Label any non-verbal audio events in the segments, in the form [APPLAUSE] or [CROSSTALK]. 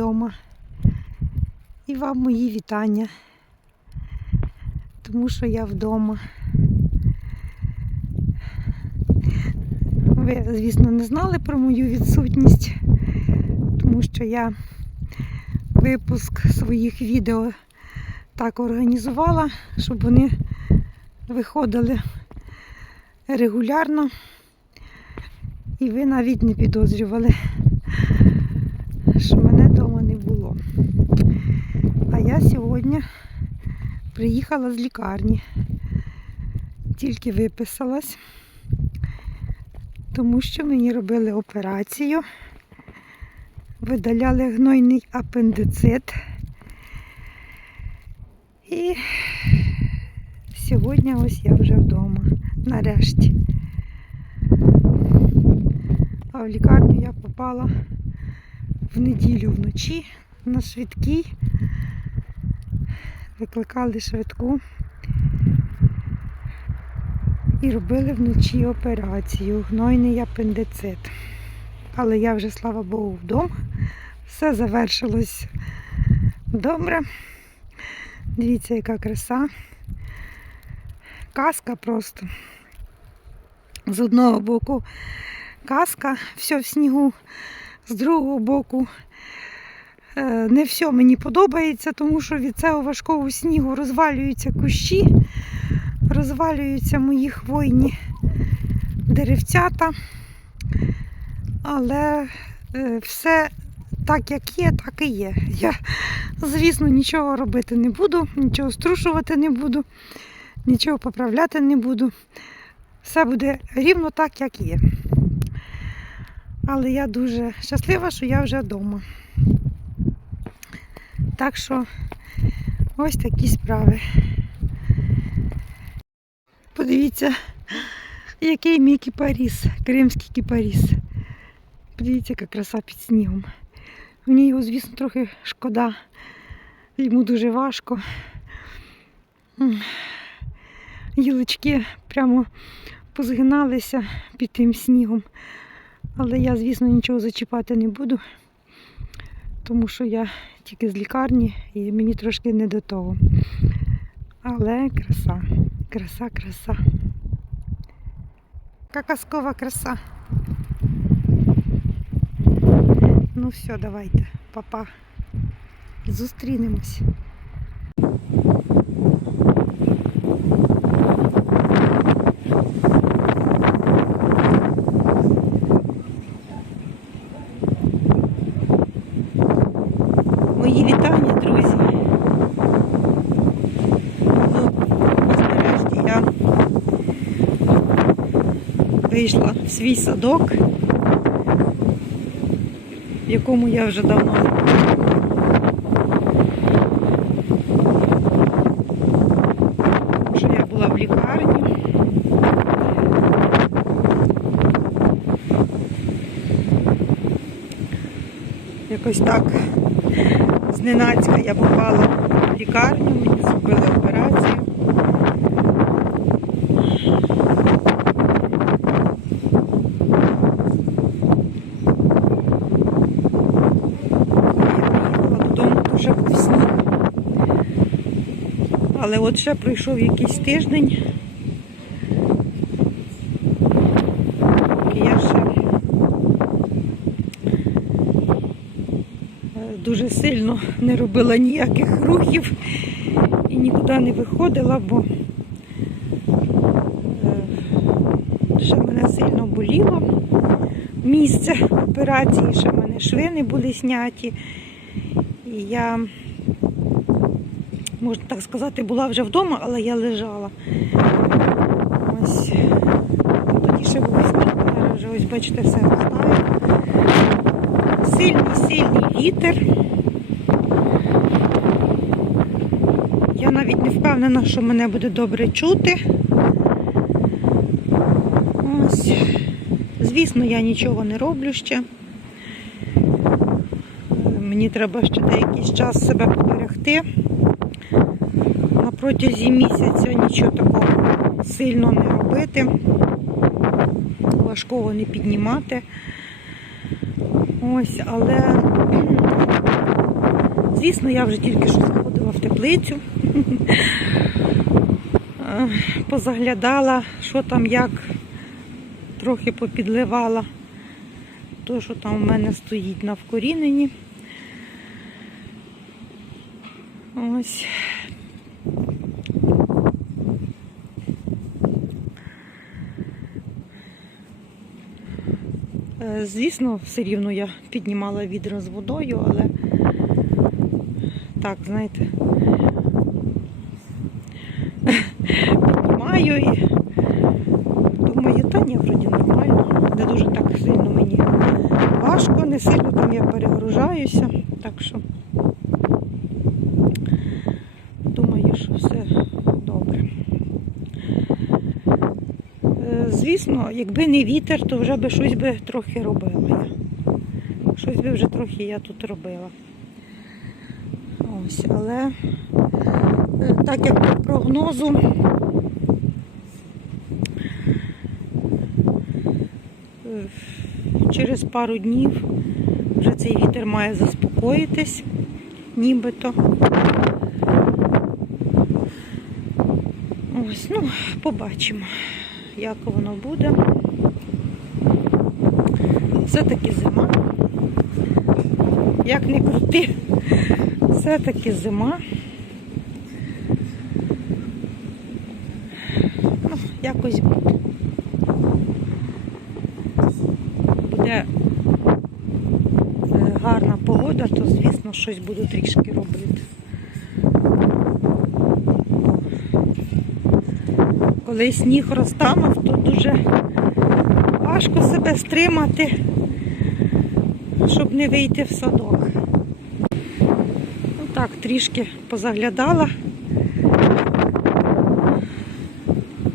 Вдома. І вам мої вітання. Тому що я вдома. Ви, звісно, не знали про мою відсутність, тому що я випуск своїх відео так організувала, щоб вони виходили регулярно. І ви навіть не підозрювали, що мене вдома не було. А я сьогодні приїхала з лікарні. Тільки виписалась, тому що мені робили операцію, видаляли гнойний апендицит. І сьогодні ось я вже вдома. Нарешті. А в лікарню я попала в неділю вночі на швидкій. Викликали швидку і робили вночі операцію, гнойний апендицит. Але я вже, слава Богу, вдома. Все завершилось добре. Дивіться, яка краса. Казка просто. З одного боку казка, все в снігу, з другого боку е, не все мені подобається, тому що від цього важкого снігу розвалюються кущі, розвалюються мої хвойні деревцята. Але е, все так, як є, так і є. Я, звісно, нічого робити не буду, нічого струшувати не буду, нічого поправляти не буду. Все буде рівно так, як є. Але я дуже щаслива, що я вже вдома. Так що ось такі справи. Подивіться, який мій кіпаріс, кримський кіпаріс. Подивіться, яка краса під снігом. Мені його, звісно, трохи шкода. Йому дуже важко. Гілочки прямо позгиналися під тим снігом. Але я, звісно, нічого зачіпати не буду, тому що я тільки з лікарні і мені трошки не до того. Але краса, краса, краса. Яка казкова краса. Ну все, давайте, папа. Зустрінемось. Мої вітання, друзі. Ну, ось нарешті я вийшла в свій садок, в якому я вже давно не. Що я була в лікарні. Якось так зненацька я попала в лікарню, мені зробили операцію. Я приїхала дуже був сніг. Але от ще пройшов якийсь тиждень. Я ще е, дуже сильно не робила ніяких рухів і нікуди не виходила, бо е, ще мене сильно боліло місце операції, ще в мене швини були зняті. І я, можна так сказати, була вже вдома, але я лежала. Ось тоді ще був зараз вже ось бачите, все розтає. Сильний, сильний вітер. Я навіть не впевнена, що мене буде добре чути. Ось. Звісно, я нічого не роблю ще. Мені треба ще деякий час себе поберегти. На протязі місяця нічого такого сильно не робити, важкого не піднімати. Ось, але [CLEARS THROAT] звісно, я вже тільки що заходила в теплицю. [LAUGHS] Позаглядала, що там як, трохи попідливала. То, що там у мене стоїть на вкоріненні. Ось. Е, Звісно, все рівно я піднімала відро з водою, але так, знаєте, піднімаю і думаю, та ні, вроді нормально. Не дуже так сильно мені важко, не сильно там я перегружаюся. Так що думаю, що все добре. Е, Звісно, якби не вітер, то вже би щось би трохи робила я. Щось би вже трохи я тут робила. Ось, але е, так як по прогнозу е, через пару днів вже цей вітер має заспокоїтись, нібито. Ось, ну, побачимо, як воно буде. Все-таки зима. Як не крути, все-таки зима. Ну, якось буде. Буде гарна погода, то звісно щось буду трішки робити. Коли сніг розтанув, то дуже важко себе стримати, щоб не вийти в садок. Ну так, трішки позаглядала.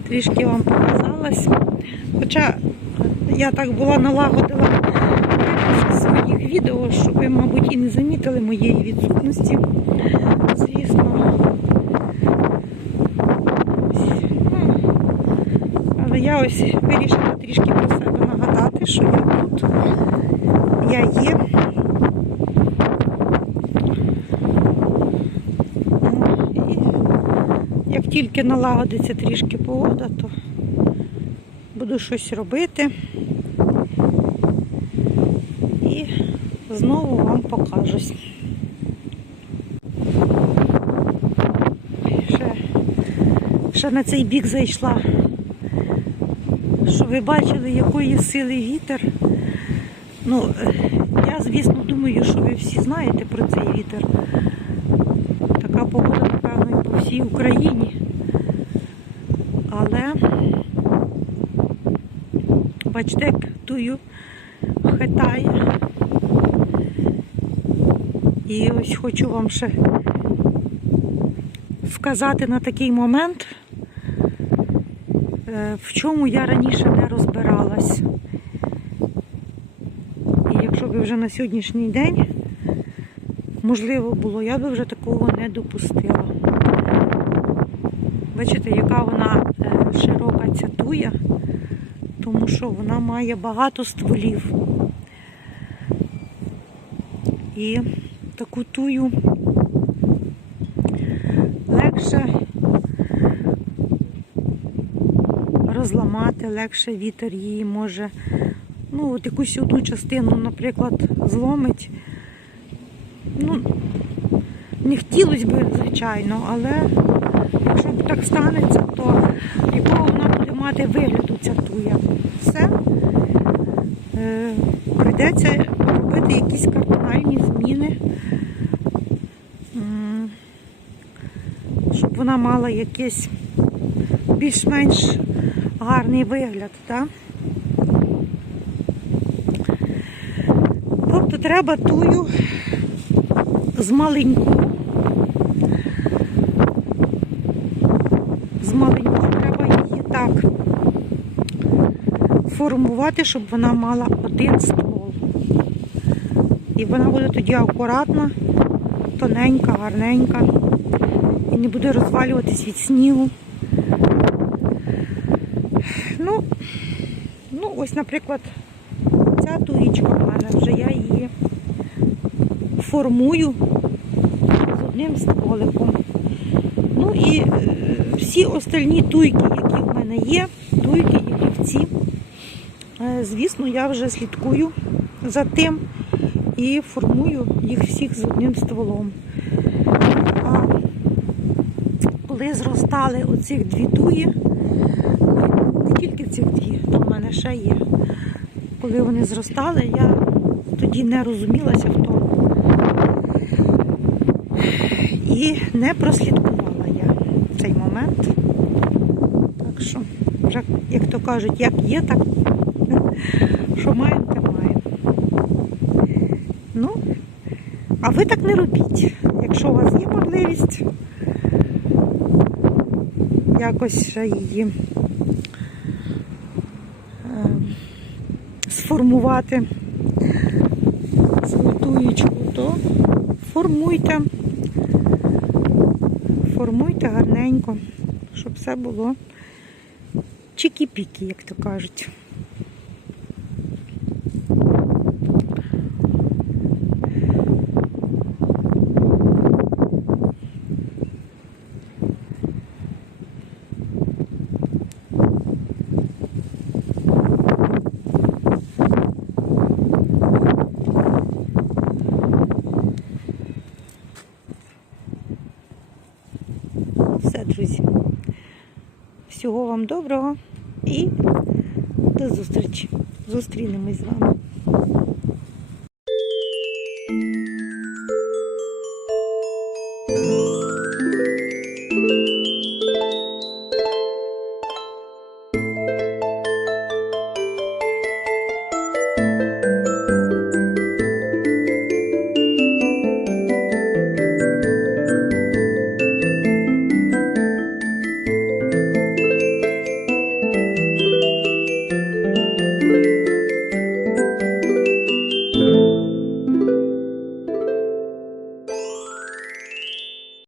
Трішки вам показалась. Хоча я так була налагодила своїх відео, що ви, мабуть, і не замітили моєї відсутності. Звісно. Ну, Але я ось вирішила трішки про себе нагадати, що я тут, я є. І як тільки налагодиться трішки погода, то буду щось робити і знову вам покажусь. Ще на цей бік зайшла щоб ви бачили, якої сили вітер. Ну, я, звісно, думаю, що ви всі знаєте про цей вітер. Така погода, напевно, і по всій Україні. Але бачите, як тую хитає. І ось хочу вам ще вказати на такий момент, в чому я раніше не розбиралась. І якщо б вже на сьогоднішній день можливо було, я би вже такого не допустила. Бачите, яка вона е, широка ця туя, тому що вона має багато стволів. І таку тую легше розламати, легше вітер її може. Ну, от якусь одну частину, наприклад, зломить. Ну, не хотілося б, звичайно, але якщо так станеться, то якого вона буде мати вигляду ця туя. Все. Е, прийдеться робити якісь кардинальні зміни, щоб вона мала якийсь більш-менш гарний вигляд. Так? Тобто треба тую з маленьку. З маленьку треба її так формувати, щоб вона мала один ствол. І вона буде тоді акуратна, тоненька, гарненька. І не буде розвалюватись від снігу. Ну, ну ось, наприклад, ця туїчка в мене вже я її формую з одним стволиком. Ну і е, всі остальні туйки, які в мене є, туйки і вівці, е, звісно, я вже слідкую за тим і формую їх всіх з одним стволом. А коли зростали оцих дві туї, тільки цих дві, там в мене ще є. Коли вони зростали, я тоді не розумілася в тому. І не прослідкувала я цей момент. Так що, вже, як то кажуть, як є, так [LAUGHS] що маємо, те маємо. Ну, а ви так не робіть. Якщо у вас є можливість якось її е, сформувати золоту ячку, то формуйте. Формуйте гарненько, щоб все було чікі-пікі, як то кажуть. Все, друзі. Всього вам доброго і до зустрічі. Зустрінемось з вами.